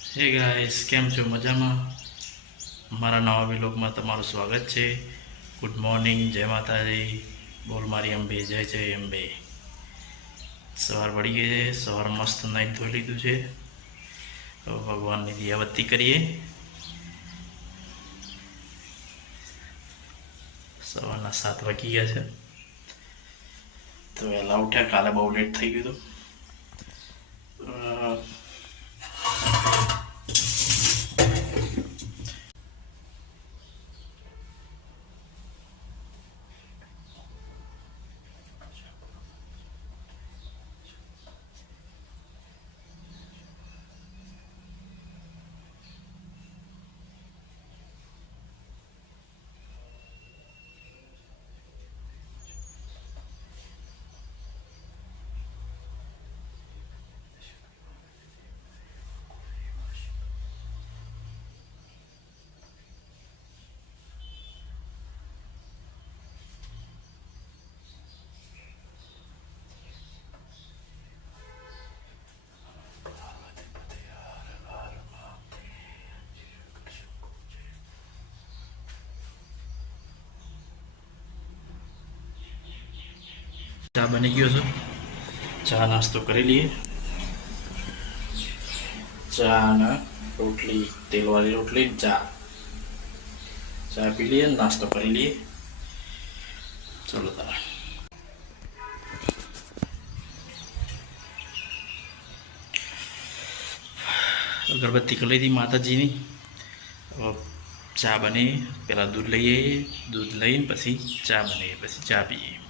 હે ગાઈસ કેમ છો? મજામાં? મારા નવા વિલોગમાં તમારું સ્વાગત છે. ગુડ મોર્નિંગ જય માતાજી. બોલ મારી અંબે જય જય અંબે સવાર પડી ગઈ છે. સવાર મસ્ત નાઈટ ધોઈ લીધું છે. હવે ભગવાનની દિયાવત્તી કરીએ. સવારના સાત વાગી ગયા છે. તો વહેલા ઉઠ્યા. કાલે બહુ લેટ થઈ ગયું હતું. ચા બની ગયો છે. ચા નાસ્તો કરી લઈએ. ચા અને રોટલી, તેલવાળી રોટલી ચા. ચા પી લઈએ નાસ્તો કરી લઈએ. ચલો તારા. અગરબત્તી કરી લીધી માતાજીની. ચા બને. પહેલાં દૂધ લઈએ, દૂધ લઈને પછી ચા બને પછી ચા પીએ.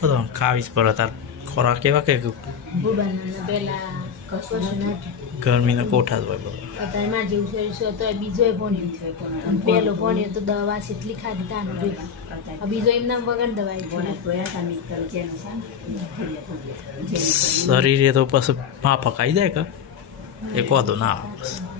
બધો ખાવીશ પર તાર ખોરાક કેવા કે ગરમીના કોઠા જ હોય બધો અત્યારમાં જેવું શરીર તો બીજો ભણ્યો પેલો ભણ્યો તો દવા એટલી ખાધી તાનું જોઈ આ બીજો એમના વગર દવાઈ શરીરે તો પછી મા આવી જાય કે એક વાંધો ના આવે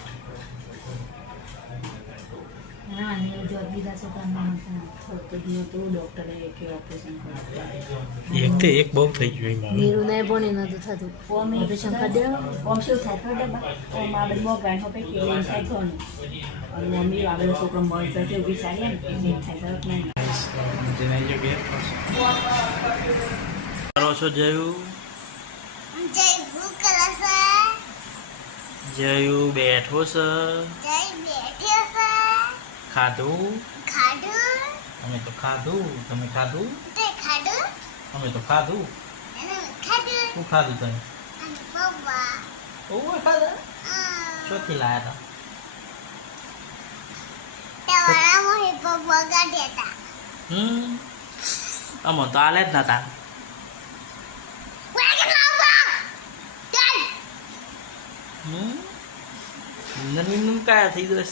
હા ને જો બીજા છોકરામાં ડોક્ટરે કે ઓપરેશન કર્યું એક તે એક બહુ થઈ ગયું એમાં. નીરું પણ ભણે નતું થતું. ઓપરેશન કરી દેવા ઓમ શું થાય ખબર ઓમ આ બધી મોગાઈ હોપે કે લઈને થાય તો અને મમ્મી આ બધો છોકરો મળી તો કેવું વિચારીએ ને કે નહીં થાય તો કરો છો જયું? જય જયું બેઠો સર છે ખાધું? ખાધું. અમે તો ખાધું. તમે ખાધું? તે ખાધું. અમે તો ખાધું. ખાધું. શું ખાધું તમે? ખાધા? ચોથી લાયા પપ્પા કાઢ્યા હતા હમ. અમે તો આલે જ નતા. હમ. નવીન કયા થઈ દસ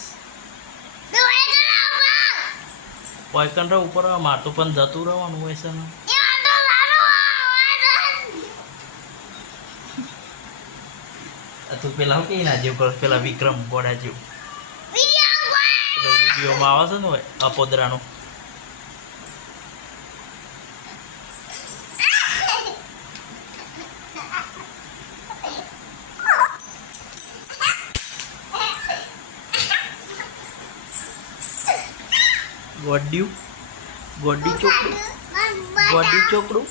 તો વાગે પપ્પા પોઈકન રહે ઉપર મારતું પણ જતું રહેવાનું હોય છે ને. એ તો પેલા હું કઈ ના જેવું પેલા વિક્રમ ગોડા જેવું. વિડીયોમાં આવે છે ને હોય અપોદરાનો. ગોડ્યું ગોડી ચોકડું ગોડી ચોકડું.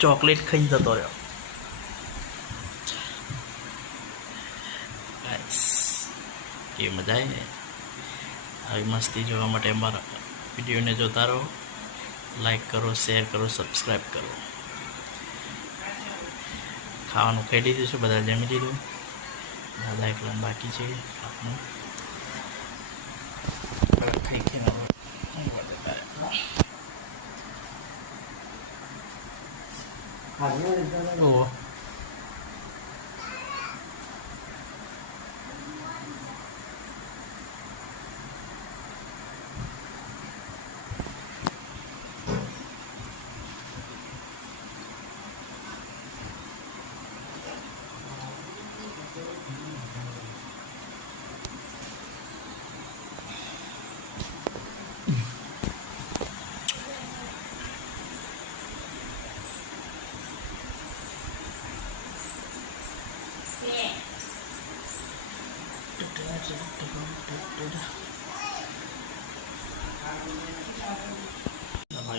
ચોકલેટ ખાઈ જતો રહ્યો. કે મજા આવી ને. આવી મસ્તી જોવા માટે અમારા વિડીયોને જોતા રહો. લાઈક કરો શેર કરો સબસ્ક્રાઈબ કરો. ખાવાનું ખાઈ લીધું છે બધા જમી લીધું. દાદા એકલા બાકી છે આપણું બધા ખાઈ ખાઈને હવે ઊંઘવા જતા રહ્યા. ઓહો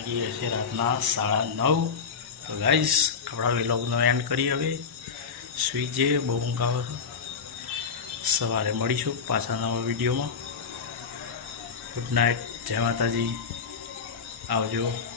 વાગી છે રાતના સાડા નવ. તો ગાઈશ આપણા વિલોગનો એન્ડ કરી હવે. સુઈ જઈએ બહુ ઊંઘ સવારે મળીશું પાછા નવા વિડીયોમાં. ગુડ નાઇટ જય માતાજી. આવજો.